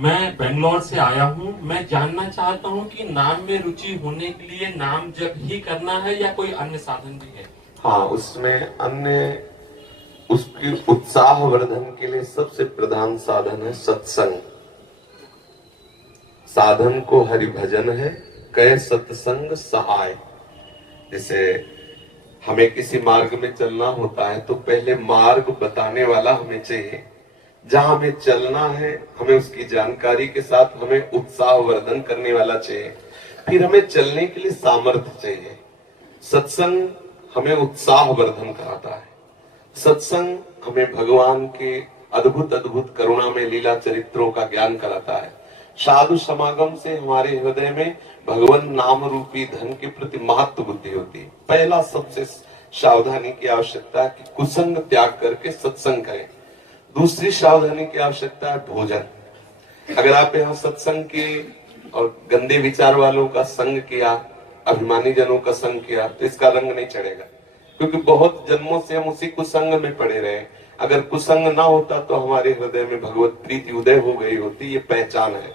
मैं बेंगलोर से आया हूँ। मैं जानना चाहता हूँ कि नाम में रुचि होने के लिए नाम जप ही करना है या कोई अन्य साधन भी है? हाँ, उसमें अन्य उसकी उत्साह वर्धन के लिए सबसे प्रधान साधन है सत्संग। साधन को हरि भजन है, कह सत्संग सहाय। जैसे हमें किसी मार्ग में चलना होता है तो पहले मार्ग बताने वाला हमें चाहिए। जहां हमें चलना है हमें उसकी जानकारी के साथ हमें उत्साह वर्धन करने वाला चाहिए। फिर हमें चलने के लिए सामर्थ्य चाहिए। सत्संग हमें उत्साह वर्धन कराता है। सत्संग हमें भगवान के अद्भुत अद्भुत करुणा में लीला चरित्रों का ज्ञान कराता है। साधु समागम से हमारे हृदय में भगवान नाम रूपी धन के प्रति महत्व बुद्धि होती है। पहला सबसे सावधानी की आवश्यकता है कि कुसंग त्याग करके सत्संग करें। दूसरी सावधानी की आवश्यकता है भोजन। अगर आप यहाँ सत्संग के और गंदे विचार वालों का संग किया, अभिमानी जनों का संग किया, तो इसका रंग नहीं चढ़ेगा, क्योंकि बहुत जन्मों से हम उसी कुसंग में पड़े रहे। अगर कुसंग ना होता तो हमारे हृदय में भगवत प्रीति उदय हो गई होती। ये पहचान है।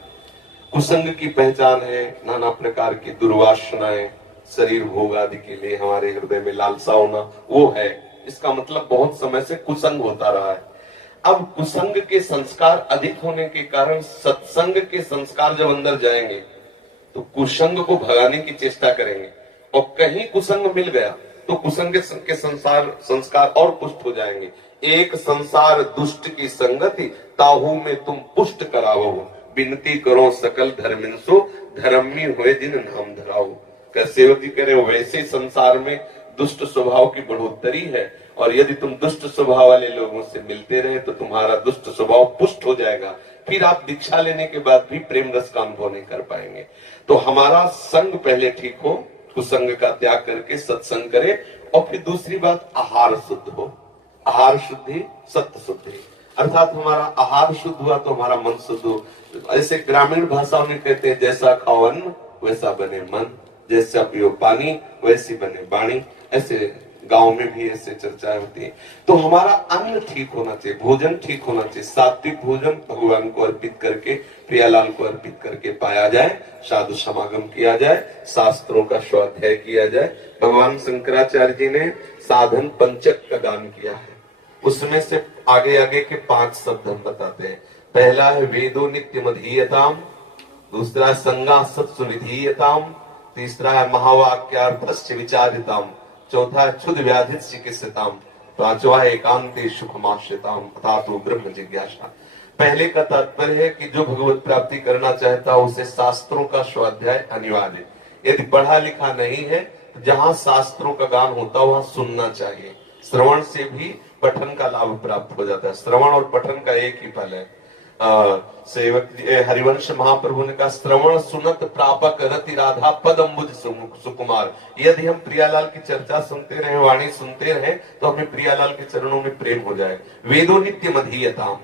कुसंग की पहचान है नाना प्रकार की दुर्वासनाएं, शरीर भोग आदि के लिए हमारे हृदय में लालसा होना, वो है। इसका मतलब बहुत समय से कुसंग होता रहा है। अब कुसंग के संस्कार अधिक होने के कारण सत्संग के संस्कार जब अंदर जाएंगे तो कुसंग को भगाने की चेष्टा करेंगे, और कहीं कुसंग मिल गया तो कुसंग के संस्कार और पुष्ट हो जाएंगे। एक संसार दुष्ट की संगति, ताहू में तुम पुष्ट करावो, विनती करो सकल धर्मिंसो, धर्मी हुए जिन नाम धराओ। कर सेवक जी कह रहे हो, वैसे संसार में दुष्ट स्वभाव की बढ़ोतरी है, और यदि तुम दुष्ट स्वभाव वाले लोगों से मिलते रहे तो तुम्हारा दुष्ट स्वभाव पुष्ट हो जाएगा। फिर आप दीक्षा लेने के बाद भी प्रेम रस का अनुभव नहीं कर पाएंगे। तो हमारा संग पहले ठीक हो, कुसंग का त्याग करके सत्संग करे। और फिर दूसरी बात, आहार शुद्ध हो। आहार शुद्धि सत्य शुद्धि, अर्थात हमारा आहार शुद्ध हुआ तो हमारा मन शुद्ध हो। ऐसे ग्रामीण भाषाओं में कहते हैं, जैसा खाओ अन्न वैसा बने मन, जैसा पियो पानी वैसी बने वाणी। ऐसे गांव में भी ऐसे चर्चाएं होती है। तो हमारा अन्न ठीक होना चाहिए, भोजन ठीक होना चाहिए। सात्विक भोजन भगवान को अर्पित करके, प्रियालाल को अर्पित करके पाया जाए, साधु समागम किया जाए, शास्त्रों का स्वाध्याय किया जाए। भगवान शंकराचार्य जी ने साधन पंचक का दान किया है। उसमें से आगे आगे के 5 शब्द हम बताते हैं। पहला है वेदो नित्य मधीयताम, दूसरा है संगा सत्सु विधीयताम, तीसरा है महावाक्यार्थस्य विचारिताम, चौथा है क्षुद व्याधित चिकित्सिताम, पांचवा है एकांते सुखमाश्रिताम अथातो ब्रह्म जिज्ञासा। पहले का तात्पर्य है कि जो भगवत प्राप्ति करना चाहता है उसे शास्त्रों का स्वाध्याय अनिवार्य। यदि पढ़ा लिखा नहीं है तो जहां शास्त्रों का गान होता है वहां सुनना चाहिए। श्रवण से भी पठन का लाभ प्राप्त हो जाता है। श्रवण और पठन का एक ही फल है। सेवक हरिवंश महाप्रभु ने कहा, श्रवण सुनत प्रापक रति राधा पद अम्बुज सुकुमार। यदि हम प्रियालाल की चर्चा सुनते रहे, वाणी सुनते रहे, तो हमें प्रियालाल के चरणों में प्रेम हो जाए। वेदो नित्य मधीयताम,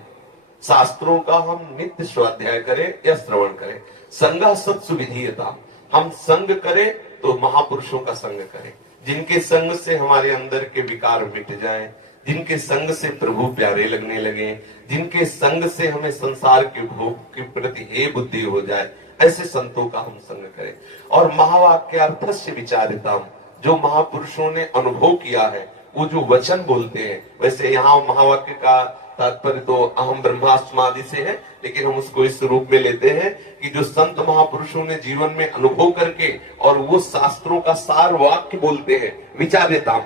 शास्त्रों का हम नित्य स्वाध्याय करें या श्रवण करें। संगा सत्सु विधीयताम, हम संग करें तो महापुरुषों का संग करें, जिनके संग से हमारे अंदर के विकार मिट जाएं, जिनके संग से प्रभु प्यारे लगने लगे, जिनके संग से हमें संसार के भोग के प्रति हे बुद्धि हो जाए, ऐसे संतों का हम संग करें। और महावाक्यार्थस्य विचारिताम, जो महापुरुषों ने अनुभव किया है, वो जो वचन बोलते हैं, वैसे यहाँ महावाक्य का तात्पर्य तो अहम ब्रह्मास्मादि से है, लेकिन हम उसको इस रूप में लेते हैं कि जो संत महापुरुषों ने जीवन में अनुभव करके और वो शास्त्रों का सार वाक्य बोलते हैं, विचारिताम,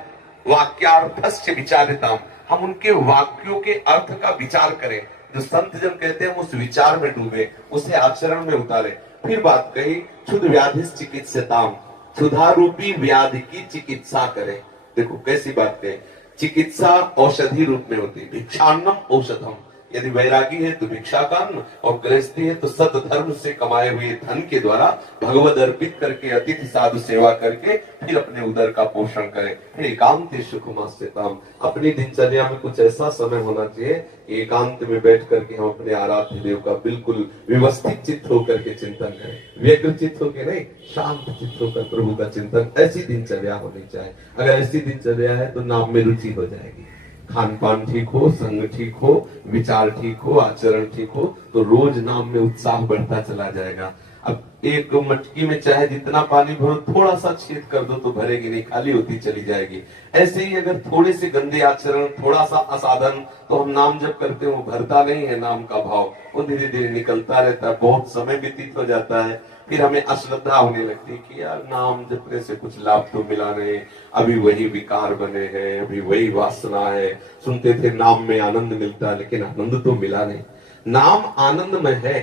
वाक्यार्थस्य विचारिताम, हम उनके वाक्यों के अर्थ का विचार करें। जो संत जन कहते हैं हम उस विचार में डूबे, उसे आचरण में उतारे। फिर बात कही, क्षुद व्याधि चिकित्सिताम, क्षुधा रूपी व्याधि की चिकित्सा करें। देखो कैसी बात है, चिकित्सा औषधि रूप में होती है। भिक्षान्नम औषधम, यदि वैरागी है तो भिक्षा का अन्न, और गृहस्थी है तो सतधर्म से कमाए हुए धन के द्वारा भगवद अर्पित करके अतिथि साधु सेवा करके फिर अपने उदर का पोषण करें। फिर एकांत सुखमास्यताम, अपनी दिनचर्या में कुछ ऐसा समय होना चाहिए एकांत में बैठ करके हम अपने आराध्य देव का बिल्कुल व्यवस्थित चित्त होकर के चिंतन करें। व्यग्र चित्त होकर नहीं, शांत चित्त होकर प्रभु का चिंतन, ऐसी दिनचर्या होनी चाहिए। अगर ऐसी दिनचर्या है तो नाम में रुचि हो जाएगी। खान पान ठीक हो, संग ठीक हो, विचार ठीक हो, आचरण ठीक हो, तो रोज नाम में उत्साह बढ़ता चला जाएगा। अब एक मटकी में चाहे जितना पानी भरो, थोड़ा सा छेद कर दो तो भरेगी नहीं, खाली होती चली जाएगी। ऐसे ही अगर थोड़े से गंदे आचरण, थोड़ा सा असाधन, तो हम नाम जब करते हैं वो भरता नहीं है नाम का भाव, वो धीरे धीरे निकलता रहता है। बहुत समय व्यतीत हो जाता है, फिर हमें अश्रद्धा होने लगती है कि यार नाम जपने से कुछ लाभ तो मिला नहीं, अभी वही विकार बने हैं, अभी वही वासना है। सुनते थे नाम में आनंद मिलता है, लेकिन आनंद तो मिला नहीं। नाम आनंदमय है,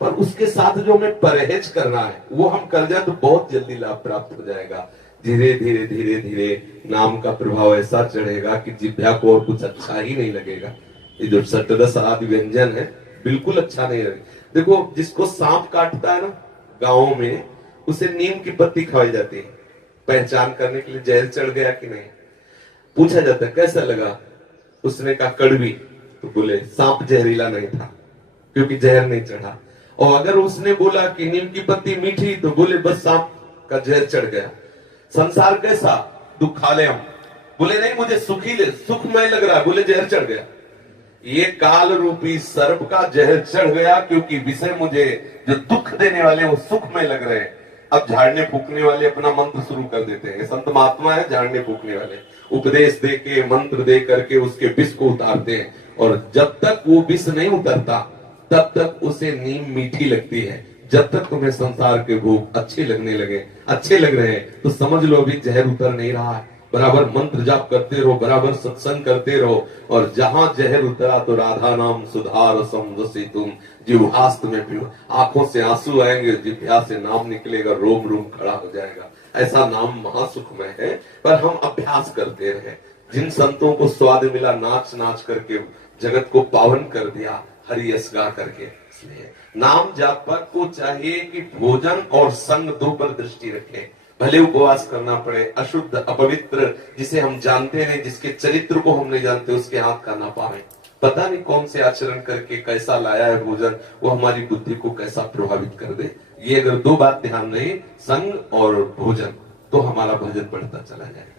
पर उसके साथ जो हमें परहेज करना है वो हम कर जाए तो बहुत जल्दी लाभ प्राप्त हो जाएगा। धीरे धीरे धीरे धीरे नाम का प्रभाव ऐसा चढ़ेगा कि जिह्वा को और कुछ अच्छा ही नहीं लगेगा। ये जो सप्तदश आदि व्यंजन है बिल्कुल अच्छा नहीं लगेगा। देखो, जिसको सांप काटता है ना गाँव में, उसे नीम की पत्ती खवाई जाती है पहचान करने के लिए जहर चढ़ गया कि नहीं। पूछा जाता है कैसा लगा, उसने कहा कड़वी, तो बोले सांप जहरीला नहीं था क्योंकि जहर नहीं चढ़ा। और अगर उसने बोला कि नीम की पत्ती मीठी, तो बोले बस सांप का जहर चढ़ गया। संसार कैसा, दुखालयम, बोले नहीं मुझे सुखमय लग रहा है, बोले जहर चढ़ गया। ये काल रूपी सर्प का जहर चढ़ गया, क्योंकि विषय मुझे जो दुख देने वाले वो सुखमय लग रहे हैं। अब झाड़ने फूकने वाले अपना मंत्र शुरू कर देते हैं। संत महात्मा है झाड़ने फूकने वाले, उपदेश दे के मंत्र दे करके उसके विष को उतारते हैं, और जब तक वो विष नहीं उतरता तब तक उसे नीम मीठी लगती है। जब तक तुम्हें संसार के भोग अच्छे लग रहे हैं तो समझ लो अभी जहर उतर नहीं रहा है। बराबर मंत्र जाप करते रहो, बराबर सत्संग करते रहो, और जहां जहर उतरा तो राधा नाम सुधार समसी तुम जिह्वास्त में पियो। आंखों से आंसू आएंगे, जिह्वा से नाम निकलेगा, रोम रोम खड़ा हो जाएगा। ऐसा नाम महासुखमय है, पर हम अभ्यास करते रहे। जिन संतों को स्वाद मिला नाच नाच करके जगत को पावन कर दिया, हरि यश गा करके, इसलिए नाम जापक को चाहिए कि भोजन और संग दो पर दृष्टि रखें। भले उपवास करना पड़े, अशुद्ध अपवित्र जिसे हम जानते नहीं, जिसके चरित्र को हम नहीं जानते, उसके हाथ का ना पावे। पता नहीं कौन से आचरण करके कैसा लाया है भोजन, वो हमारी बुद्धि को कैसा प्रभावित कर दे। ये अगर दो बात ध्यान रहे, संग और भोजन, तो हमारा भजन बढ़ता चला जाएगा।